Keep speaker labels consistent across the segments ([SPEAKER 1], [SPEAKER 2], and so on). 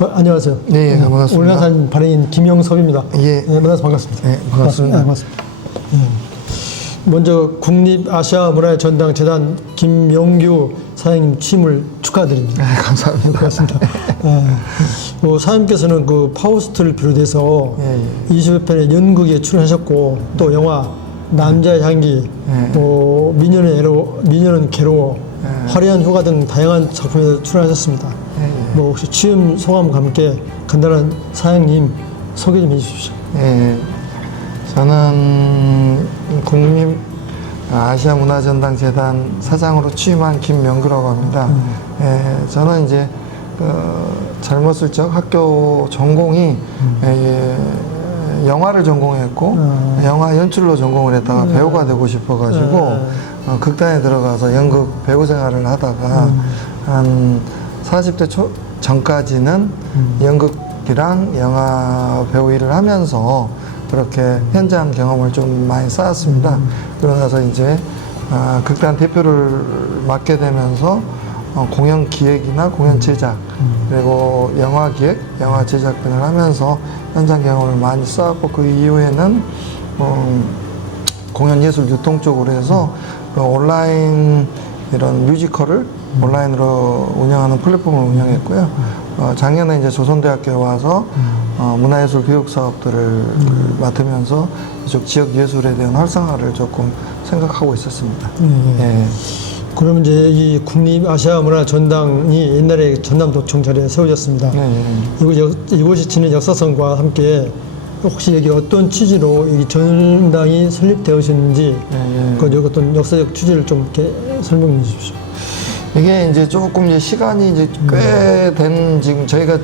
[SPEAKER 1] 어, 안녕하세요.
[SPEAKER 2] 네, 예, 반갑습니다.
[SPEAKER 1] 올가산 발행인 김영섭입니다.
[SPEAKER 2] 예.
[SPEAKER 1] 네, 만나서 반갑습니다.
[SPEAKER 2] 네, 반갑습니다.
[SPEAKER 1] 네, 반갑습니다. 예. 먼저 국립아시아문화전당 재단 김영규 사장님 취임을 축하드립니다.
[SPEAKER 2] 네, 감사합니다.
[SPEAKER 1] 고맙습니다. 예. 뭐 사장님께서는 그 파우스트를 비롯해서
[SPEAKER 2] 예,
[SPEAKER 1] 20여 편의 연극에 출연하셨고 또 영화 남자의 향기,
[SPEAKER 2] 예.
[SPEAKER 1] 뭐 미녀는 애로, 미녀는 괴로워,
[SPEAKER 2] 예.
[SPEAKER 1] 화려한 휴가 등 다양한 작품에 출연하셨습니다. 뭐 혹시 취임 소감과 함께 간단한 사장님 소개 좀 해주십시오.
[SPEAKER 2] 예, 저는 국립 아시아 문화전당 재단 사장으로 취임한 김명규라고 합니다. 예, 저는 이제 그 젊었을 적 학교 전공이 예, 영화를 전공했고
[SPEAKER 1] 음.
[SPEAKER 2] 영화 연출로 전공을 했다가 배우가 되고 싶어가지고
[SPEAKER 1] 음.
[SPEAKER 2] 어, 극단에 들어가서 연극 배우 생활을 하다가 한 40대 초 전까지는 연극이랑 영화 배우 일을 하면서 그렇게 현장 경험을 좀 많이 쌓았습니다. 그러고 나서 이제 아, 극단 대표를 맡게 되면서 어, 공연 기획이나 공연 제작 그리고 영화 기획, 영화 제작 등을 하면서 현장 경험을 많이 쌓았고 그 이후에는 어, 공연 예술 유통 쪽으로 해서 그 온라인 이런 뮤지컬을 온라인으로 운영하는 플랫폼을 운영했고요. 어, 작년에 이제 조선대학교에 와서 어, 문화예술 교육 사업들을 맡으면서 이쪽 지역 예술에 대한 활성화를 조금 생각하고 있었습니다. 예.
[SPEAKER 1] 그럼 이제 이 국립 아시아 문화 전당이 옛날에 전남도청 자리에 세워졌습니다.
[SPEAKER 2] 예, 예.
[SPEAKER 1] 이곳 역- 이곳이 지닌 역사성과 함께 혹시 여기 어떤 취지로 이 전당이 설립되었는지
[SPEAKER 2] 예, 예.
[SPEAKER 1] 그 어떤 역사적 취지를 좀 이렇게 설명해 주십시오.
[SPEAKER 2] 이게 이제 조금 이제 시간이 이제 꽤 된 지금 저희가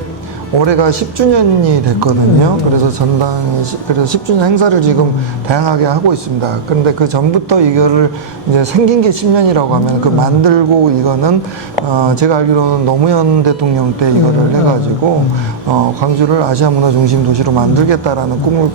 [SPEAKER 2] 올해가 10주년이 됐거든요. 그래서 전당 시- 그래서 10주년 행사를 지금 다양하게 하고 있습니다. 그런데 그 전부터 이거를 이제 생긴 게 10년이라고 하면 그 만들고 이거는 어 제가 알기로는 노무현 대통령 때 이거를 해가지고 어 광주를 아시아 문화 중심 도시로 만들겠다라는 꿈을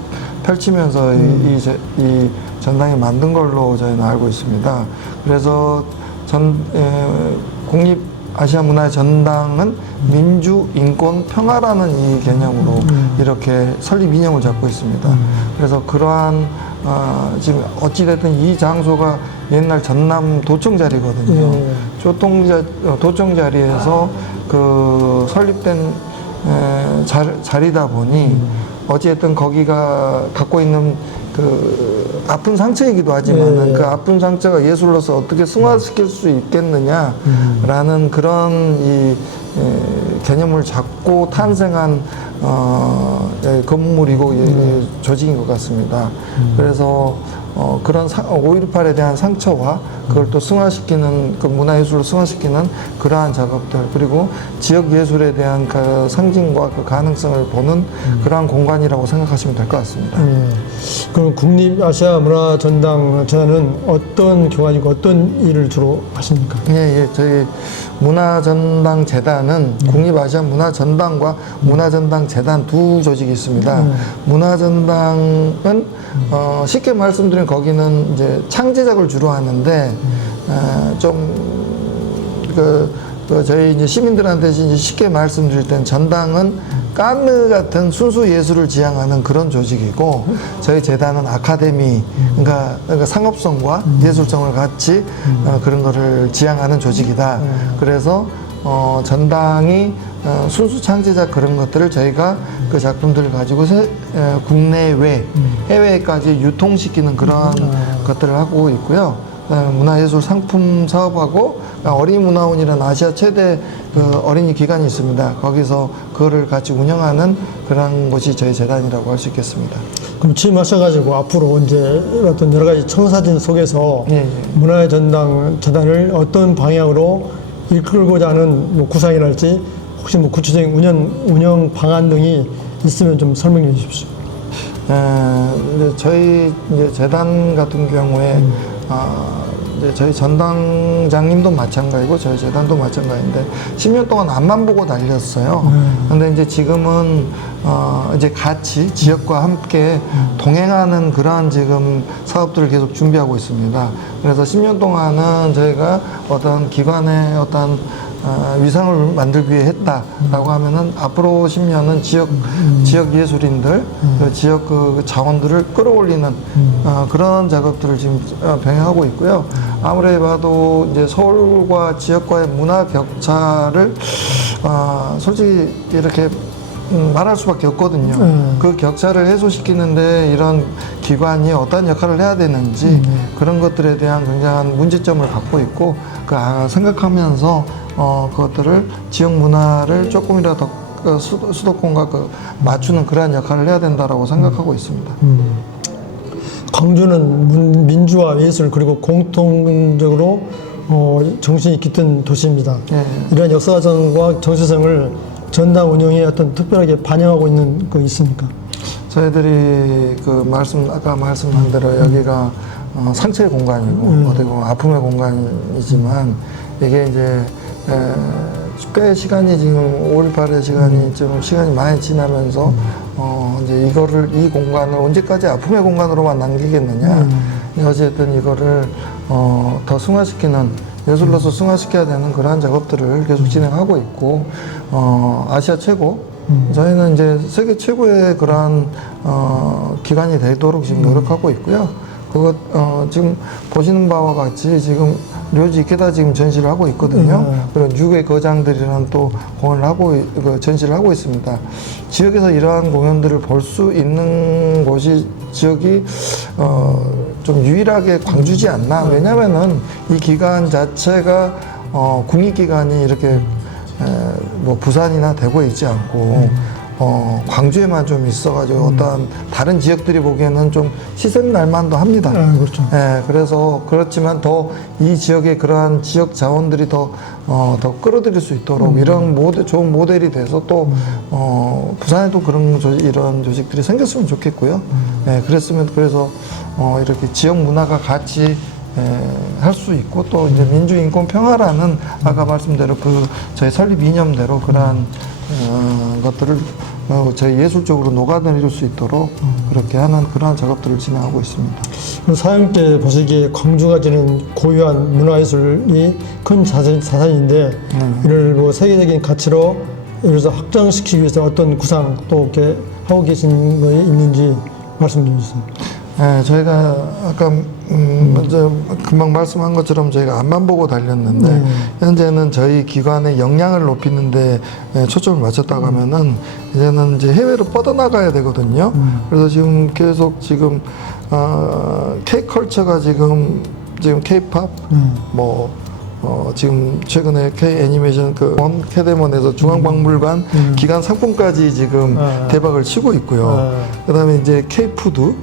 [SPEAKER 2] 펼치면서 이, 이, 제- 이 전당이 만든 걸로 저희는 알고 있습니다. 그래서 전 에, 국립 아시아 문화 전당은 민주, 인권, 평화라는 이 개념으로 이렇게 설립 이념을 잡고 있습니다. 그래서 그러한 어, 지금 어찌됐든 이 장소가 옛날 전남 도청 자리거든요.
[SPEAKER 1] 예.
[SPEAKER 2] 교통자 어, 도청 자리에서 그 설립된 에, 자, 자리다 보니 어찌됐든 거기가 갖고 있는 그 아픈 상처이기도 하지만은
[SPEAKER 1] 예.
[SPEAKER 2] 그 아픈 상처가 예술로서 어떻게 승화시킬 수 있겠느냐라는 그런 이 에, 개념을 잡고 탄생한 어, 예, 건물이고 예, 예, 조직인 것 같습니다. 그래서 어, 그런 5.18에 대한 상처와 그걸 또 승화시키는 그 문화예술로 승화시키는 그러한 작업들 그리고 지역 예술에 대한 그 상징과 그 가능성을 보는 그러한 공간이라고 생각하시면 될 것 같습니다.
[SPEAKER 1] 예. 그럼 국립아시아문화전당 재단은 어떤 교환이고 어떤 일을 주로 하십니까?
[SPEAKER 2] 예, 예, 저희 문화전당 재단은 국립아시아문화전당과 문화전당 재단 두 조직이 있습니다. 문화전당은 어, 쉽게 말씀드리면 거기는 이제 창제작을 주로 하는데 어, 좀그 그 저희 이제 시민들한테 이제 쉽게 말씀드릴 때는 전당은 카느 같은 순수 예술을 지향하는 그런 조직이고 저희 재단은 아카데미 그러니까, 그러니까 상업성과 예술성을 같이 어, 그런 거를 지향하는 조직이다. 그래서 어, 전당이 어, 순수 창제작 그런 것들을 저희가 그 작품들을 가지고 세, 에, 국내외 해외까지 유통시키는 그런 것들을 하고 있고요. 그다음에 문화예술 상품 사업하고 어린이문화원이라는 아시아 최대 그 어린이 기관이 있습니다. 거기서 그거를 같이 운영하는 그런 곳이 저희 재단이라고 할 수 있겠습니다.
[SPEAKER 1] 그럼 취임하셔가지고 앞으로 이제 어떤 여러 가지 청사진 속에서
[SPEAKER 2] 예, 예.
[SPEAKER 1] 문화의 전당 재단을 어떤 방향으로 이끌고자 하는 뭐 구상이랄지 혹시 뭐 구체적인 운영 운영 방안 등이 있으면 좀 설명해 주십시오.
[SPEAKER 2] 에, 이제 저희 이제 재단 같은 경우에 아, 이제 저희 전당장님도 마찬가지고 저희 재단도 마찬가지인데 10년 동안 앞만 보고 달렸어요. 근데 이제 지금은 어, 이제 같이 지역과 함께 동행하는 그러한 지금 사업들을 계속 준비하고 있습니다. 그래서 10년 동안은 저희가 어떤 기관의 어떤 어, 위상을 만들기 위해 했다라고 하면은 앞으로 10년은 지역 지역 예술인들 그 지역 그 자원들을 끌어올리는 어, 그런 작업들을 지금 어, 병행하고 있고요. 아무리 봐도 이제 서울과 지역과의 문화 격차를 어, 솔직히 이렇게 음, 말할 수밖에 없거든요.
[SPEAKER 1] 음.
[SPEAKER 2] 그 격차를 해소시키는데 이런 기관이 어떤 역할을 해야 되는지 그런 것들에 대한 굉장한 문제점을 갖고 있고 그 아, 생각하면서 어, 그것들을 지역 문화를 조금이라도 더그 수- 수도권과 그 맞추는 그러한 역할을 해야 된다라고 생각하고 있습니다.
[SPEAKER 1] 광주는 문- 민주화 예술 그리고 공통적으로 어, 정신이 깃든 도시입니다.
[SPEAKER 2] 예.
[SPEAKER 1] 이런 역사성과 정체성을 전당 운영에 어떤 특별하게 반영하고 있는 거 있습니까?
[SPEAKER 2] 저희들이 그 말씀 아까 말씀한 대로 여기가 어, 상처의 공간이고 어떻게 보면 아픔의 공간이지만 이게 이제 에, 꽤 시간이 지금 5.18의 시간이 좀 시간이 많이 지나면서 어, 이제 이거를 이 공간을 언제까지 아픔의 공간으로만 남기겠느냐. 어쨌든 이거를 어, 더 승화시키는 예술로서 승화시켜야 되는 그러한 작업들을 계속 진행하고 있고 어, 아시아 최고. 저희는 이제 세계 최고의 그러한 어, 기관이 되도록 지금 노력하고 있고요. 그것 어, 지금 보시는 바와 같이 지금 이케다 지금 전시를 하고 있거든요. 그리고 육의 거장들이라는 또 공연을 하고 있- 그 전시를 하고 있습니다. 지역에서 이러한 공연들을 볼 수 있는 곳이 지역이 어, 좀 유일하게 광주지 않나. 왜냐면은 이 기관 자체가 어, 국립 기관이 이렇게 에, 뭐 부산이나 대구에 있지 않고 어, 광주에만 좀 있어가지고 어떤 다른 지역들이 보기에는 좀 시샘 날만도 합니다.
[SPEAKER 1] 아, 그렇죠.
[SPEAKER 2] 예, 그래서 그렇지만 더 이 지역의 그러한 지역 자원들이 더, 어, 더 끌어들일 수 있도록 이런 모델, 좋은 모델이 돼서 또, 어, 부산에도 그런 조, 이런 조직들이 생겼으면 좋겠고요. 예, 그랬으면 그래서, 어, 이렇게 지역 문화가 같이 할 수 있고 또 이제 민주 인권 평화라는 아까 말씀대로 그 저희 설립 이념대로 그러한 어, 것들을 어, 저희 예술적으로 녹아내릴 수 있도록 그렇게 하는 그러한 작업들을 진행하고 있습니다.
[SPEAKER 1] 사장님께 보시기에 광주가 지닌 고유한 문화예술이 큰 자산, 자산인데 이를 뭐 세계적인 가치로 들어서 확장시키기 위해서 어떤 구상 또 이렇게 하고 계신 거 있는지 말씀 좀 주세요.
[SPEAKER 2] 네, 저희가 아까 음, 먼저 금방 말씀한 것처럼 저희가 앞만 보고 달렸는데 현재는 저희 기관의 역량을 높이는데 예, 초점을 맞췄다고 하면은 이제는 이제 해외로 뻗어나가야 되거든요. 그래서 지금 계속 지금 어, K 컬처가 지금 지금 K-팝 뭐 어, 지금 최근에 K 애니메이션 그 원캐데몬에서 중앙박물관 기관 상품까지 지금
[SPEAKER 1] 아.
[SPEAKER 2] 대박을 치고 있고요.
[SPEAKER 1] 아.
[SPEAKER 2] 그다음에 이제 K 푸드,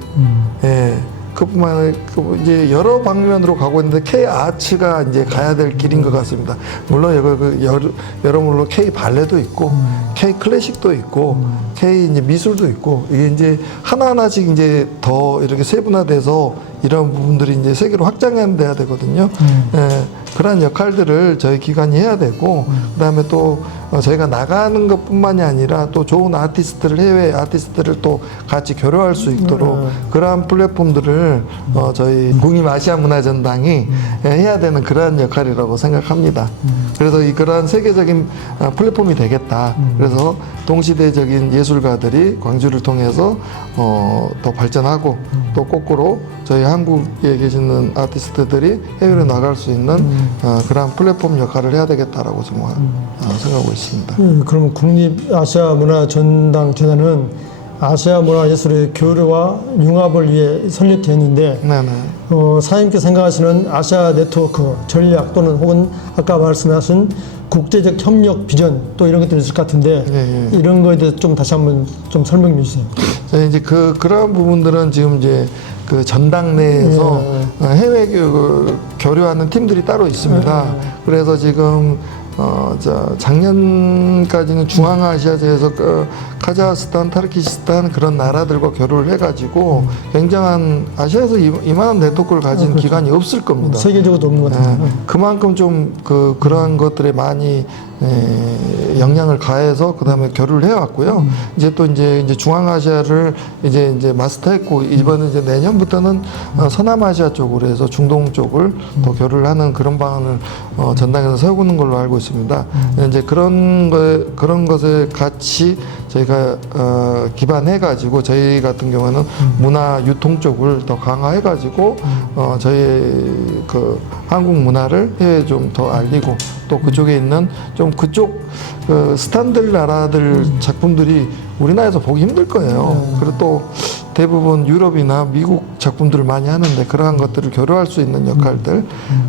[SPEAKER 2] 예, 그뿐만 아니라 그 이제 여러 방면으로 가고 있는데 K 아츠가 이제 가야 될 길인 것 같습니다. 물론 여러 그 여러, 여러모로 K 발레도 있고 K 클래식도 있고 K 이제 미술도 있고 이게 이제 하나 하나씩 이제 더 이렇게 세분화돼서 이런 부분들이 이제 세계로 확장돼야 되거든요. 예, 그러한 역할들을 저희 기관이 해야 되고 그다음에 또 어, 저희가 나가는 것 뿐만이 아니라 또 좋은 아티스트를 해외 아티스트를 또 같이 교류할 수 있도록 그러한 플랫폼들을 어, 저희 국립 아시아 문화전당이 예, 해야 되는 그러한 역할이라고 생각합니다. 그래서 이 그러한 세계적인 어, 플랫폼이 되겠다. 그래서 동시대적인 예술가들이 광주를 통해서 어, 더 발전하고 또 거꾸로 저희 한국에 계시는 아티스트들이 해외로 나갈 수 있는 어, 그러한 플랫폼 역할을 해야 되겠다라고 정말 어, 생각하고 있습니다.
[SPEAKER 1] 예, 그럼 국립 아시아 문화 전당 재단은 아시아 문화 예술의 교류와 융합을 위해 설립되었는데
[SPEAKER 2] 네네.
[SPEAKER 1] 어, 사장님께 생각하시는 아시아 네트워크 전략 또는 혹은 아까 말씀하신 국제적 협력 비전 또 이런 것들이 있을 것 같은데
[SPEAKER 2] 예,
[SPEAKER 1] 이런 거에 대해서 좀 다시 한번 좀 설명 주세요.
[SPEAKER 2] 이제 그 그러한 부분들은 지금 이제 그 전당 내에서 어, 해외 교, 교류하는 팀들이 따로 있습니다. 그래서 지금 어, 저 작년까지는 중앙아시아에서 그 카자흐스탄, 타르키스탄 그런 나라들과 교류를 해가지고 굉장한 아시아에서 이- 이만한 네트워크를 가진 기관이 없을 겁니다.
[SPEAKER 1] 세계적으로 없는 것 같아요.
[SPEAKER 2] 예, 그만큼 좀 그 그러한 것들에 많이 에, 영향을 가해서 그다음에 교류를 해왔고요. 이제 또 이제 이제 중앙아시아를 이제 이제 마스터했고 이번에 이제 내년부터는 어, 서남아시아 쪽으로 해서 중동 쪽을 더 교류를 하는 그런 방안을 어, 전당에서 세우는 걸로 알고 있습니다. 이제 그런 거 그런 것에 같이 저희가 어, 기반해 가지고 저희 같은 경우는 문화 유통 쪽을 더 강화해 가지고 어, 저희 그 한국 문화를 해외에 좀 더 알리고 또 그쪽에 있는 좀 그쪽 그 스탠들 나라들 작품들이 우리나라에서 보기 힘들 거예요. 그리고 또 대부분 유럽이나 미국 작품들을 많이 하는데 그러한 것들을 교류할 수 있는 역할들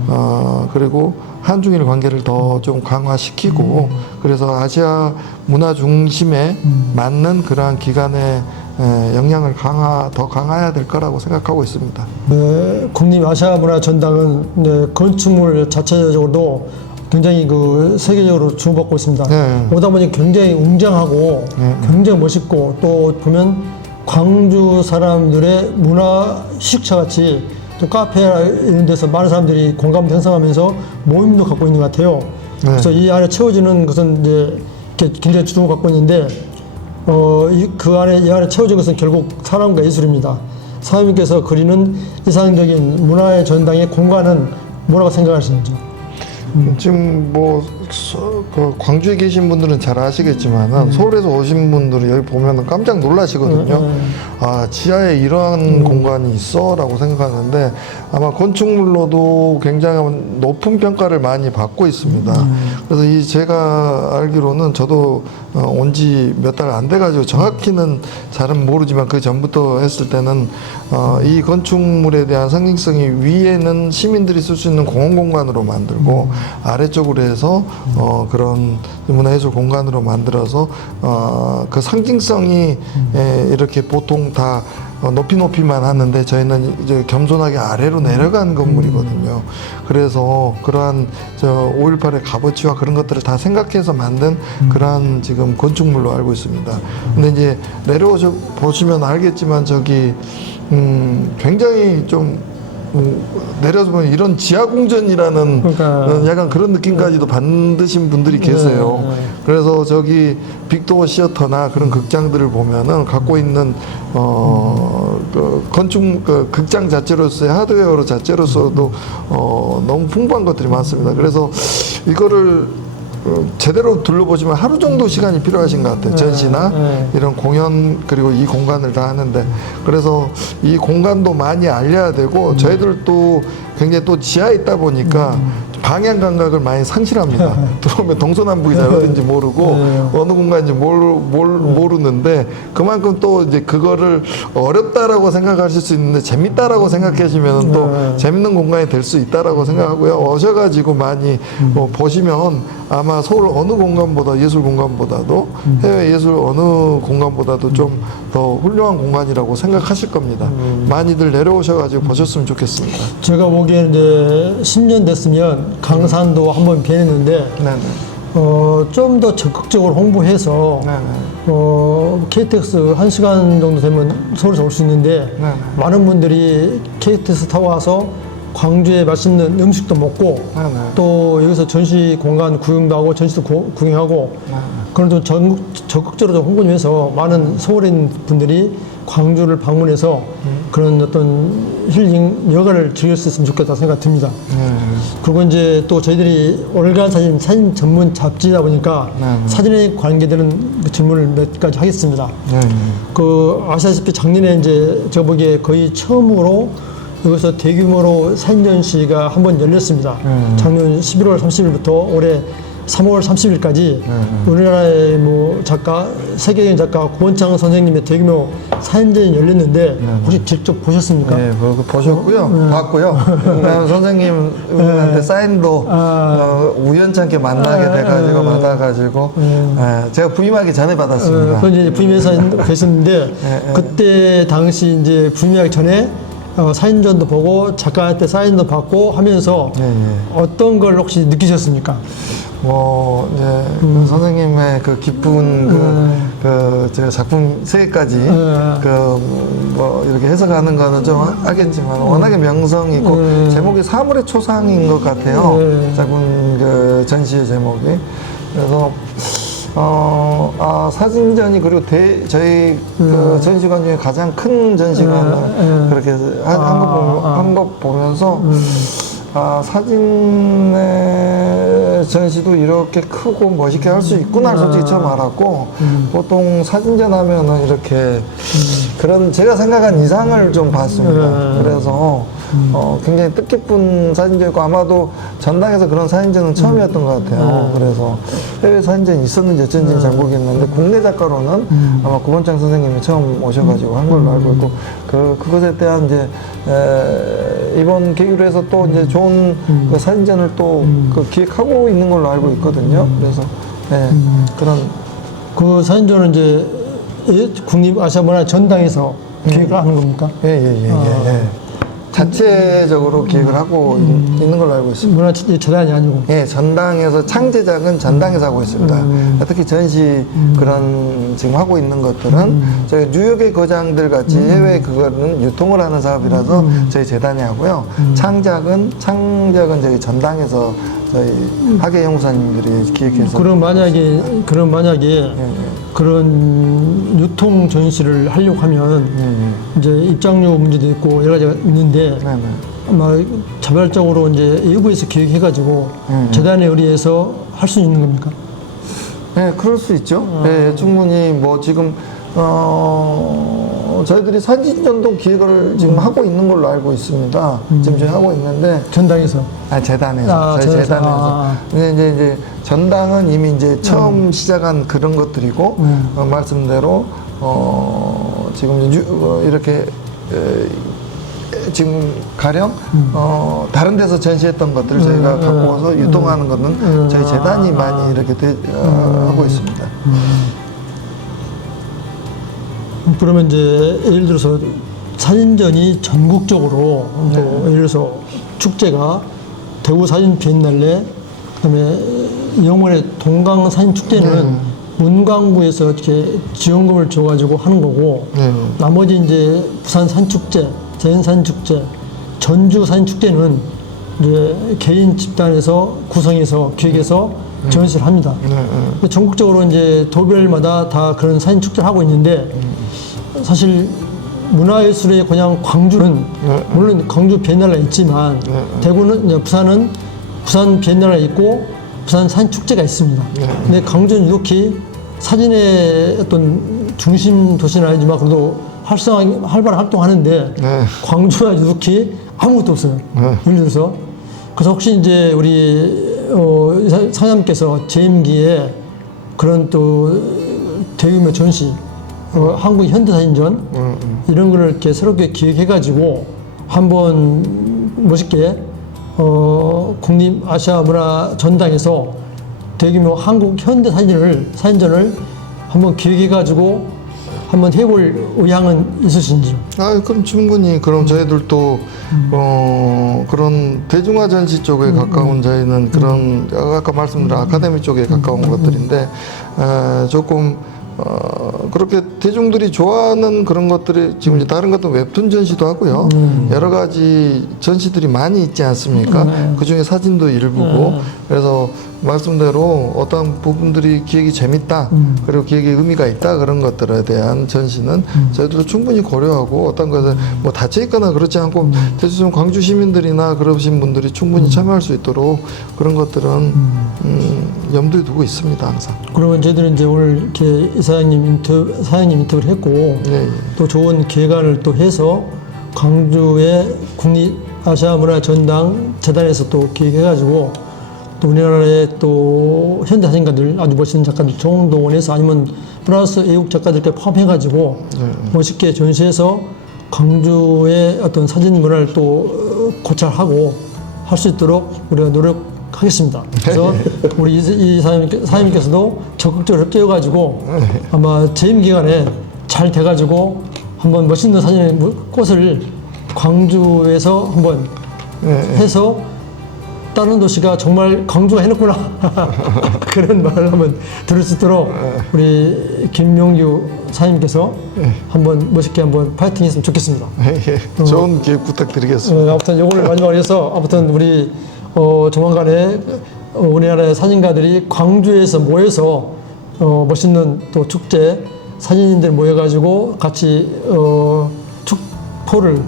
[SPEAKER 2] 어, 그리고 한중일 관계를 더 좀 강화시키고 그래서 아시아 문화 중심에 맞는 그러한 기관의 에, 역량을 강화 더 강화해야 될 거라고 생각하고 있습니다.
[SPEAKER 1] 네, 국립 아시아 문화 전당은 네, 건축물 자체적으로도 굉장히 그 세계적으로 주목받고 있습니다.
[SPEAKER 2] 네.
[SPEAKER 1] 오다 보니 굉장히 웅장하고 굉장히 멋있고 또 보면 광주 사람들의 문화 식차 같이 또 카페 이런 데서 많은 사람들이 공감 형성하면서 모임도 갖고 있는 것 같아요. 그래서 이 안에 채워지는 것은 이제 굉장히 주목받고 있는데 어, 이, 그 안에, 이 안에 채워진 것은 결국 사람과 예술입니다. 사장님께서 그리는 이상적인 문화의 전당의 공간은 뭐라고 생각하시는지.
[SPEAKER 2] 지금 뭐 서- 그 광주에 계신 분들은 잘 아시겠지만은 서울에서 오신 분들이 여기 보면은 깜짝 놀라시거든요. 아 지하에 이러한 공간이 있어라고 생각하는데 아마 건축물로도 굉장히 높은 평가를 많이 받고 있습니다. 그래서 이 제가 알기로는 저도 어, 온지 몇 달 안 돼가지고 정확히는 잘은 모르지만 그 전부터 했을 때는 어, 이 건축물에 대한 상징성이 위에는 시민들이 쓸 수 있는 공원 공간으로 만들고 아래쪽으로 해서 어, 그런 문화예술 공간으로 만들어서 어, 그 상징성이 에, 이렇게 보통 다 어, 높이 높이만 하는데 저희는 이제 겸손하게 아래로 내려간 건물이거든요. 그래서 그러한 저 5.18의 값어치와 그런 것들을 다 생각해서 만든 그러한 지금 건축물로 알고 있습니다. 근데 이제 내려오셔 보시면 알겠지만 저기 음 굉장히 좀 음, 내려서 보면 이런 지하 공전이라는
[SPEAKER 1] 그러니까.
[SPEAKER 2] 어, 약간 그런 느낌까지도 받으신 분들이 계세요.
[SPEAKER 1] 네, 네.
[SPEAKER 2] 그래서 저기 빅도어 시어터나 그런 극장들을 보면은 갖고 있는 어, 그 건축 그 극장 자체로서의 하드웨어로 자체로서도 어, 너무 풍부한 것들이 많습니다. 그래서 이거를 어, 제대로 둘러보시면 하루 정도 시간이 필요하신 것 같아요. 전시나
[SPEAKER 1] 네.
[SPEAKER 2] 이런 공연 그리고 이 공간을 다 하는데 그래서 이 공간도 많이 알려야 되고 저희들도 굉장히 또 지하에 있다 보니까 방향 감각을 많이 상실합니다. 들어오면 동서남북이 어딘지 모르고
[SPEAKER 1] 네.
[SPEAKER 2] 어느 공간인지 모르, 모르, 모르 는데 그만큼 또 이제 그거를 어렵다라고 생각하실 수 있는데 재밌다라고 생각하시면 또
[SPEAKER 1] 네.
[SPEAKER 2] 재밌는 공간이 될 수 있다라고 생각하고요. 오셔가지고 많이 뭐 보시면 아마 서울 어느 공간보다 예술 공간보다도 해외 예술 어느 공간보다도 좀 더 훌륭한 공간이라고 생각하실 겁니다. 많이들 내려오셔가지고 보셨으면 좋겠습니다.
[SPEAKER 1] 제가 보기에는 이제 10년 됐으면 강산도 한번 뵈냈는데
[SPEAKER 2] 네네.
[SPEAKER 1] 어, 좀 더 적극적으로 홍보해서
[SPEAKER 2] 네네.
[SPEAKER 1] 어, KTX 한 시간 정도 되면 서울에서 올 수 있는데. 많은 분들이 KTX 타고 와서 광주에 맛있는 음식도 먹고. 또 여기서 전시 공간 구경도 하고 전시도 구, 구경하고 그런 좀 전, 적극적으로 좀 홍보 좀 해서 많은 서울에 있는 분들이 광주를 방문해서 그런 어떤 힐링 여가를 즐길 수 있으면 좋겠다 생각 듭니다. 그리고 이제 또 저희들이 올간 사진 사진 전문 잡지다 보니까 사진에 관계되는 그 질문을 몇 가지 하겠습니다.
[SPEAKER 2] 네.
[SPEAKER 1] 그 아시다시피 작년에 이제 저 보기에 거의 처음으로 여기서 대규모로 사진 전시가 한 번 열렸습니다. 작년 11월 30일부터 올해 3월 30일까지 우리나라의 뭐 작가 세계적인 작가 고원창 선생님의 대규모 사진전이 열렸는데 혹시 직접 보셨습니까?
[SPEAKER 2] 네, 그거 보셨고요. 봤고요. 그다음에 선생님 한테 사인도 어, 우연찮게 만나게 돼가지고 받아가지고 예, 제가 부임하기 전에
[SPEAKER 1] 어,
[SPEAKER 2] 받았습니다.
[SPEAKER 1] 그건 이제 부임해서 계셨는데 그때 당시 이제 부임하기 전에 어, 사인전도 보고 작가한테 사인도 받고 하면서
[SPEAKER 2] 예, 예.
[SPEAKER 1] 어떤 걸 혹시 느끼셨습니까?
[SPEAKER 2] 뭐 이제 그 선생님의 그 기쁜 그, 그 제가 작품 세 개까지 그뭐 이렇게 해석하는 거는 좀 하겠지만 워낙에 명성 있고 제목이 사물의 초상인 것 같아요.
[SPEAKER 1] 네.
[SPEAKER 2] 작품 그 전시의 제목이 그래서 어, 아, 사진전이 그리고 대, 저희 그 전시관 중에 가장 큰 전시관을
[SPEAKER 1] 음. 음.
[SPEAKER 2] 그렇게 한
[SPEAKER 1] 아, 아.
[SPEAKER 2] 한거 보면서
[SPEAKER 1] 음.
[SPEAKER 2] 아, 사진의 전시도 이렇게 크고 멋있게 할 수 있구나 솔직히 처음 알았고 보통 사진전 하면은 이렇게 그런 제가 생각한 이상을 좀 봤습니다.
[SPEAKER 1] 음.
[SPEAKER 2] 그래서 어, 굉장히 뜻깊은 사진전이고 아마도 전당에서 그런 사진전은 처음이었던 것 같아요. 그래서 해외 사진전이 있었는지 어쩐지는 잘 모르겠는데 국내 작가로는 아마 구본창 선생님이 처음 오셔가지고 한 걸로 알고 있고 그 그것에 대한 이제 에, 이번 계기로 해서 또 이제 좋은 그 사진전을 또 그 기획하고 있는 걸로 알고 있거든요. 그래서 네, 그런
[SPEAKER 1] 그 사진전은 이제 예, 국립 아시아문화 전당에서 기획을 하는 겁니까?
[SPEAKER 2] 예예예 예, 예, 예. 자체적으로 기획을 하고 있- 있는 걸로 알고 있습니다.
[SPEAKER 1] 문화 재단이 아니고.
[SPEAKER 2] 예, 전당에서 창제작은 전당에서 하고 있습니다.
[SPEAKER 1] 음.
[SPEAKER 2] 특히 전시 그런 지금 하고 있는 것들은 저희 뉴욕의 거장들 같이 해외 그거는 유통을 하는 사업이라서 저희 재단이 하고요. 창작은 창작은 저희 전당에서 저희 학예 연구사님들이 기획해서
[SPEAKER 1] 그럼 만약에 그럼 만약에 그런 유통 전시를 하려고 하면
[SPEAKER 2] 예,
[SPEAKER 1] 이제 입장료 문제도 있고 여러 가지가 있는데
[SPEAKER 2] 네, 네.
[SPEAKER 1] 아마 자발적으로 이제 외부에서 기획해가지고
[SPEAKER 2] 음.
[SPEAKER 1] 재단에 의뢰해서 할 수 있는 겁니까?
[SPEAKER 2] 네, 그럴 수 있죠. 네, 충분히 뭐 지금 어 저희들이 사진 전동 기획을 지금 하고 있는 걸로 알고 있습니다. 지금 저희 하고 있는데
[SPEAKER 1] 전당에서.
[SPEAKER 2] 아 재단에서
[SPEAKER 1] 아,
[SPEAKER 2] 저희
[SPEAKER 1] 재단에서.
[SPEAKER 2] 재단에서.
[SPEAKER 1] 아.
[SPEAKER 2] 근데 이제 이제 전당은 이미 이제 처음 시작한 그런 것들이고
[SPEAKER 1] 음.
[SPEAKER 2] 어, 말씀대로 어 지금 유- 어, 이렇게 에, 지금 가령 어, 다른 데서 전시했던 것들을 저희가
[SPEAKER 1] 음,
[SPEAKER 2] 갖고 와서 유통하는
[SPEAKER 1] 음.
[SPEAKER 2] 저희 재단이
[SPEAKER 1] 아,
[SPEAKER 2] 많이 이렇게 되- 어, 하고 있습니다.
[SPEAKER 1] 그러면 이제 예를 들어서 사진전이 전국적으로 또 예를 들어서 축제가 대구 사진 비엔날레 그다음에 영월의 동강 사진 축제는 문광부에서 이렇게 지원금을 줘가지고 하는 거고
[SPEAKER 2] 네.
[SPEAKER 1] 나머지 이제 부산 산축제, 자연 산축제, 전주 산축제는 이제 개인 집단에서 구성해서 기획해서 전시를 합니다. 근데 전국적으로 이제 도별마다 다 그런 사진 축제를 하고 있는데 사실 문화예술의 고향 광주는 물론 광주 비엔날레 있지만 대구는 이제 부산은 부산 비엔날레 있고 부산 산 축제가 있습니다. 근데 광주는 이렇게 사진의 어떤 중심 도시는 아니지만 그래도 활성 활발한 활동하는데
[SPEAKER 2] 네.
[SPEAKER 1] 광주가 이렇게 아무것도 없어요. 예를 들어서 그래서 혹시 이제 우리 어, 사- 사장님께서 재임기에 그런 또 대규모 전시, 어, 한국 현대사진전 이런 거를 이렇게 새롭게 기획해가지고 한번 멋있게 어, 국립 아시아 문화 전당에서 대규모 한국 현대사진을 사진전을 한번 기획해가지고 한번 해볼 의향은 있으신지요?
[SPEAKER 2] 아, 그럼 충분히. 그럼 저희들도 어 그런 대중화 전시 쪽에 가까운 저희는 그런 아까 말씀드린 아카데미 쪽에 가까운 것들인데 어, 조금 어 그렇게 대중들이 좋아하는 그런 것들이 지금 이제 다른 것도 웹툰 전시도 하고요. 여러 가지 전시들이 많이 있지 않습니까? 그 중에 사진도 일부고. 그래서 말씀대로 어떤 부분들이 기획이 재밌다 그리고 기획에 의미가 있다 그런 것들에 대한 전시는 저희들도 충분히 고려하고 어떤 것을 뭐 닫혀 있거나 그렇지 않고 대충 광주 시민들이나 그러신 분들이 충분히 참여할 수 있도록 그런 것들은 음, 염두에 두고 있습니다 항상.
[SPEAKER 1] 그러면 저희들은 이제 오늘 이렇게 이사장님 인터뷰, 사장님 인터뷰를 했고
[SPEAKER 2] 예, 예.
[SPEAKER 1] 또 좋은 기획안을 또 해서 광주의 국립 아시아 문화 전당 재단에서 또 기획해가지고 또 우리나라의 또 현대 사진가들 아주 멋있는 작가들 총동원해서 아니면 플러스 외국 작가들께 포함해가지고 멋있게 전시해서 광주의 어떤 사진 문화를 또 고찰하고 할 수 있도록 우리가 노력 하겠습니다. 그래서 우리 이, 이 사장님, 사장님께서도 적극적으로 협조해가지고 아마 재임 기간에 잘 돼가지고 한번 멋있는 사진의 무- 꽃을 광주에서 한번 해서 다른 도시가 정말 광주가 해놓구나 그런 말을 한번 들을 수 있도록 우리 김용규 사장님께서 한번 멋있게 한번 파이팅 했으면 좋겠습니다.
[SPEAKER 2] 예, 예. 좋은 기획 부탁드리겠습니다.
[SPEAKER 1] 어, 아무튼 요거를 마지막으로 해서 아무튼 우리 어, 조만간에 어, 우리나라의 사진가들이 광주에서 모여서 어, 멋있는 또 축제 사진인들 모여가지고 같이 어, 축포를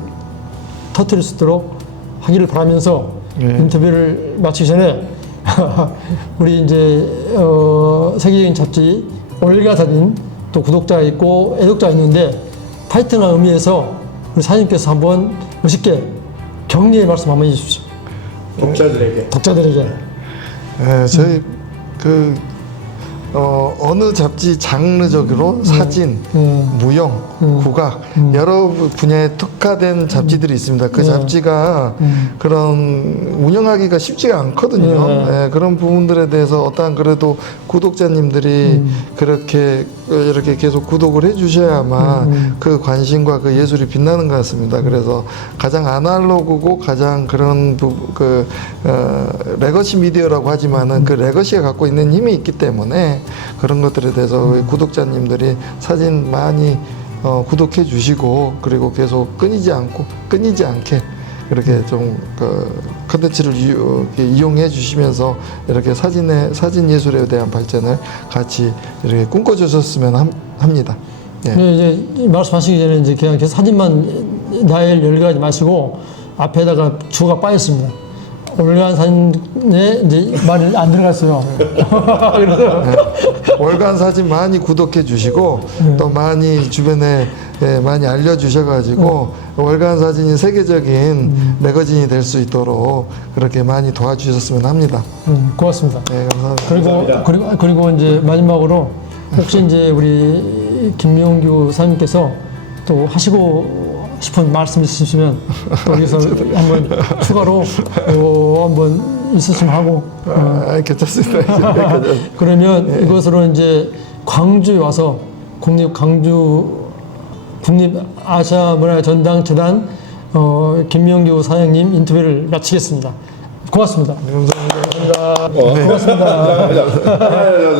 [SPEAKER 1] 터뜨릴 수 있도록 하기를 바라면서 인터뷰를 마치기 전에 우리 이제 어, 세계적인 잡지 월가 사진 또 구독자가 있고 애독자가 있는데 파이팅한 의미에서 우리 사장님께서 한번 멋있게 격려의 말씀 한번 해주십시오.
[SPEAKER 3] 독자들에게
[SPEAKER 1] 독자들에게.
[SPEAKER 2] 예, 저희 그 어, 어느 잡지 장르적으로 사진,
[SPEAKER 1] 음.
[SPEAKER 2] 무용, 국악 여러 분야에 특화된 잡지들이 있습니다. 그
[SPEAKER 1] 네.
[SPEAKER 2] 잡지가 그런 운영하기가 쉽지가 않거든요.
[SPEAKER 1] 네.
[SPEAKER 2] 예, 그런 부분들에 대해서 어떠한 그래도 구독자님들이
[SPEAKER 1] 음.
[SPEAKER 2] 그렇게 어, 이렇게 계속 구독을 해주셔야만 그 관심과 그 예술이 빛나는 것 같습니다. 그래서 가장 아날로그고 가장 그런 부, 그 어, 레거시 미디어라고 하지만은 그 레거시가 갖고 있는 힘이 있기 때문에 그런 것들에 대해서 구독자님들이 사진 많이 어, 구독해 주시고 그리고 계속 끊이지 않고 끊이지 않게 이렇게 좀그 컨텐츠를 이- 어, 이용해 주시면서 이렇게 사진의 사진 예술에 대한 발전을 같이 이렇게 꿈꿔 주셨으면 함- 합니다. 예.
[SPEAKER 1] 네, 이제 이 말씀하시기 전에 이제 그냥 사진만 나열 열가지 마시고 앞에다가 주가 빠졌습니다. 올간 사진에 이제 말이 안 들어갔어요. 그래서
[SPEAKER 2] 월간 사진 많이 구독해 주시고 또 많이 주변에 예, 많이 알려 주셔 가지고 월간 사진이 세계적인 매거진이 될 수 있도록 그렇게 많이 도와주셨으면 합니다.
[SPEAKER 1] 음, 고맙습니다.
[SPEAKER 2] 네, 감사합니다.
[SPEAKER 1] 그리고
[SPEAKER 3] 감사합니다.
[SPEAKER 1] 그리고 그리고 이제 마지막으로 혹시 이제 우리 김명규 사장님께서 또 하시고 싶은 말씀 있으시면 또 여기서 한번 추가로 어, 한번 있으시면 하고 어,
[SPEAKER 2] 아, 괜찮습니다. 괜찮습니다.
[SPEAKER 1] 그러면 이것으로 이제 광주에 와서 국립 광주 국립 아시아 문화 전당 재단 어, 김명규 사장님 인터뷰를 마치겠습니다. 고맙습니다.
[SPEAKER 2] 감사합니다.
[SPEAKER 3] 고맙습니다.